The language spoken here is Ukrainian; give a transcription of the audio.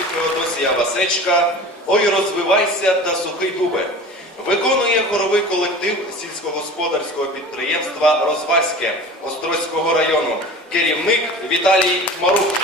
І Феодосія Васечка Ой, розвивайся та сухий дубе. Виконує хоровий колектив сільськогосподарського підприємства Розваське Острозького району. Керівник Віталій Марук.